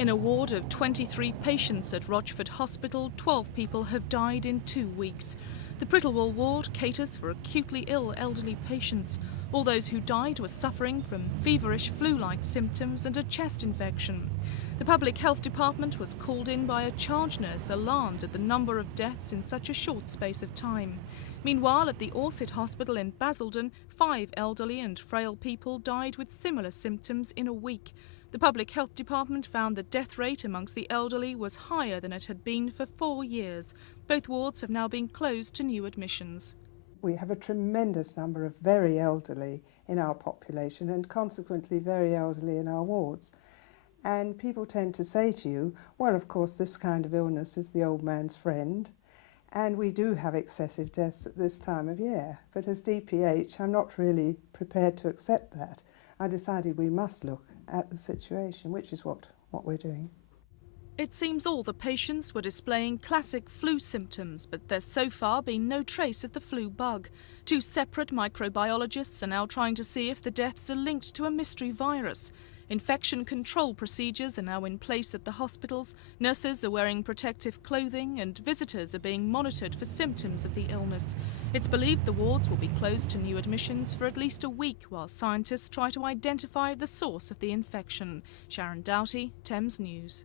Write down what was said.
In a ward of 23 patients at Rochford Hospital, 12 people have died in 2 weeks. The Prittlewell ward caters for acutely ill elderly patients. All those who died were suffering from feverish flu-like symptoms and a chest infection. The Public Health Department was called in by a charge nurse alarmed at the number of deaths in such a short space of time. Meanwhile, at the Orsett Hospital in Basildon, 5 elderly and frail people died with similar symptoms in a week. The Public Health Department found the death rate amongst the elderly was higher than it had been for 4 years. Both wards have now been closed to new admissions. We have a tremendous number of very elderly in our population and consequently very elderly in our wards. And people tend to say to you, well, of course, this kind of illness is the old man's friend. And we do have excessive deaths at this time of year. But as DPH, I'm not really prepared to accept that. I decided we must look at the situation, which is what we're doing. It seems all the patients were displaying classic flu symptoms, but there's so far been no trace of the flu bug. 2 separate microbiologists are now trying to see if the deaths are linked to a mystery virus. Infection control procedures are now in place at the hospitals, nurses are wearing protective clothing and visitors are being monitored for symptoms of the illness. It's believed the wards will be closed to new admissions for at least a week while scientists try to identify the source of the infection. Sharon Doughty, Thames News.